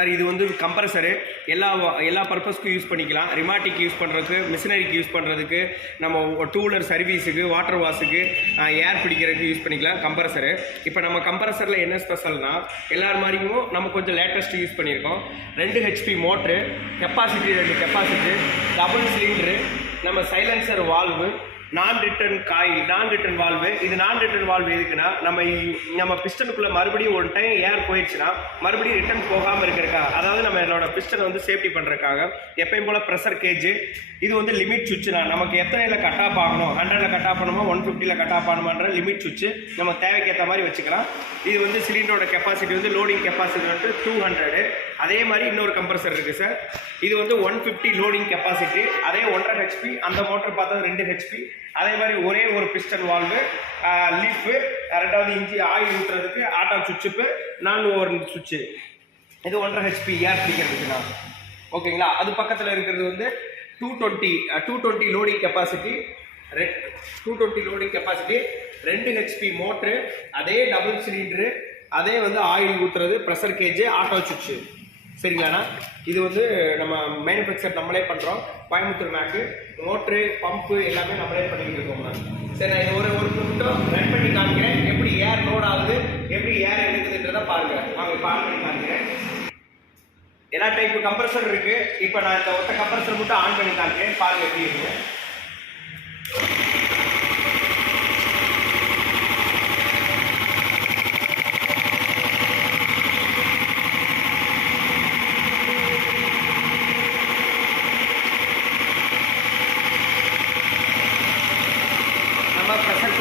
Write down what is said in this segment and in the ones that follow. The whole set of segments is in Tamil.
சார் இது வந்து கம்ப்ரஸரு எல்லா எல்லா பர்பஸ்க்கும் யூஸ் பண்ணிக்கலாம். ரிமாட்டிக் யூஸ் பண்ணுறதுக்கு மிஷினரிக்கு யூஸ் பண்ணுறதுக்கு நம்ம டூ வீலர் சர்வீஸுக்கு வாட்டர் வாஷுக்கு ஏர் பிடிக்கிறதுக்கு யூஸ் பண்ணிக்கலாம் கம்ப்ரஸரு இப்போ நம்ம கம்ப்ரஸரில் என்ன ஸ்பெஷல்னா எல்லார் மாதிரியும் நம்ம கொஞ்சம் லேட்டஸ்ட் யூஸ் பண்ணியிருக்கோம். ரெண்டு ஹெச்பி மோட்ரு கெப்பாசிட்டி ரெண்டு கெப்பாசிட்டி டபுள் சிலிண்டரு நம்ம silencer valve non return coil non return valve. இது நான் ரிட்டர்ன் வால்வு எதுக்குன்னா நம்ம நம்ம பிஸ்டனுக்குள்ள மறுபடியும் ஒரு டைம் ஏர் போயிடுச்சுன்னா மறுபடியும் ரிட்டர்ன் போகாமல் இருக்கிறக்கா அதாவது நம்ம என்னோட பிஸ்டன் வந்து சேஃப்டி பண்ணுறதுக்காக எப்பயும் போல் ப்ரெஷர் கேஜ் இது வந்து லிமிட் சுவிட்ச் நமக்கு எத்தனையில் கட் ஆஃப் ஆகணும்? ஹண்ட்ரடில் கட் ஆஃப் பண்ணுமா? ஒன் ஃபிஃப்டியில் கட் ஆஃப் ஆகணுமான்ற லிமிட் சுவிட்சு நம்ம தேவைக்கேற்ற மாதிரி வச்சுக்கலாம். இது வந்து சிலிண்டரோட கெப்பாசிட்டி வந்து லோடிங் கெப்பாசிட்டி வந்து டூ ஹண்ட்ரடு அதே மாதிரி இன்னொரு கம்ப்ரஸர் இருக்குது சார் இது வந்து ஒன் ஃபிஃப்டி லோடிங் கெப்பாசிட்டி அதே ஒன்றரை ஹெச்பி அந்த மோட்டர் பார்த்தா ரெண்டு ஹெச்பி அதே மாதிரி ஒரே ஒரு பிஸ்டன் வால்வு லீஃபு ரெண்டாவது இஞ்சி ஆயில் ஊற்றுறதுக்கு ஆட்டோ சுவிட்சுப்பு நான் ஓவர் சுவிட்சு. இது ஒன்றரை ஹெச்பி ஏர் பிடிக்கிறதுக்குண்ணா ஓகேங்களா? அது பக்கத்தில் இருக்கிறது வந்து two twenty two twenty loading capacity two twenty loading capacity ரெண்டு ஹெச்பி மோட்ரு அதே டபுள் சிலிண்ட்ரு அதே வந்து ஆயில் ஊற்றுறது ப்ரெஷர் கேஜு ஆட்டோ சுவிட்சு சரிங்களாண்ணா இது வந்து நம்ம மேனுஃபேக்சர் நம்மளே பண்ணுறோம் கோயம்புத்தூர் மேக்கு மோட்ரு பம்பு எல்லாமே நம்மளே பண்ணிக்கிட்டு இருக்கோம்ண்ணா சரி நான் இது ஒரு ஒரு மட்டும் ரன் பண்ணி காமிக்கிறேன். எப்படி ஏர் லோட் ஆகுது எப்படி ஏர் எடுக்குதுன்றதை பாருங்க. வாங்க இப்போ ஆன் பண்ணி காமிக்கிறேன். எல்லா டைப் கம்ப்ரஸர் இருக்குது இப்போ நான் இந்த ஒத்த கம்ப்ரஸர் மட்டும் ஆன் பண்ணி காமிக்கிறேன். பாருங்க எப்படி இருக்குது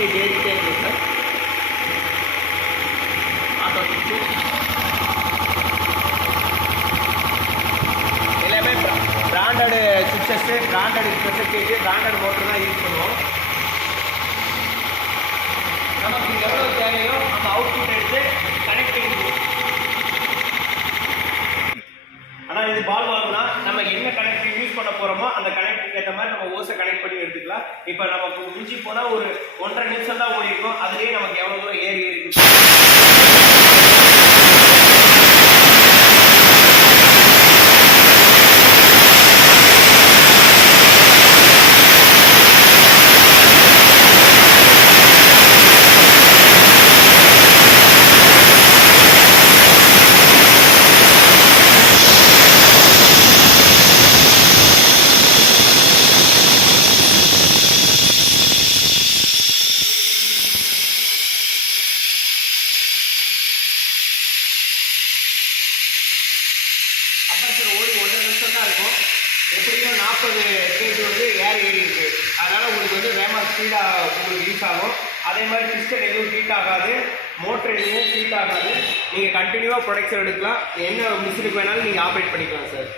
நம்ம ப்ரெஷர் இருக்கு சார் ஆட்டோ எல்லாமே branded switches branded pressure gauge branded motor தான் யூஸ் பண்ணுவோம். நமக்கு எவ்வளோ தேவையோ அந்த அவுட்புட் எடுத்து கனெக்ட் கனெக்டிங் ஆனால் இது பால் வாங்கினா நம்ம என்ன கனெக்ட் யூஸ் பண்ண போகிறோமோ அந்த கனெக்ட் ஏற்ற மாதிரி நம்ம ஓசை கனெக்ட் பண்ணி எடுத்துக்கலாம். இப்போ நமக்கு மிஞ்சி போனால் ஒரு ஒன்றரை நிமிஷம் தான் ஓடிருக்கும். அதுலேயே நமக்கு எவ்வளோ தூரம் ஏறி இருக்கு கம்ப்ரஸர் ஓடி ஒன்றரை நிமிஷம் தான் இருக்கும். எப்படியும் நாற்பது கேஜி வந்து ஏர் ஏறி இருக்கு. அதனால் உங்களுக்கு வந்து வேகமாக ஸ்பீடாக உங்களுக்கு யூஸ் ஆகும். அதே மாதிரி பிஸ்டன் எதுவும் ஹீட் ஆகாது. மோட்டர் எதுவும் ஹீட் ஆகாது. நீங்கள் கண்டினியூவாக ப்ரொடக்ஷன் எடுக்கலாம். என்ன மிஷினுக்கு வேணாலும் நீங்கள் ஆப்ரேட் பண்ணிக்கலாம் சார்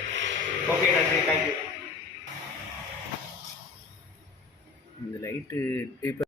ஓகே நன்றி. தேங்க்யூ இந்த லைட்டு இப்போ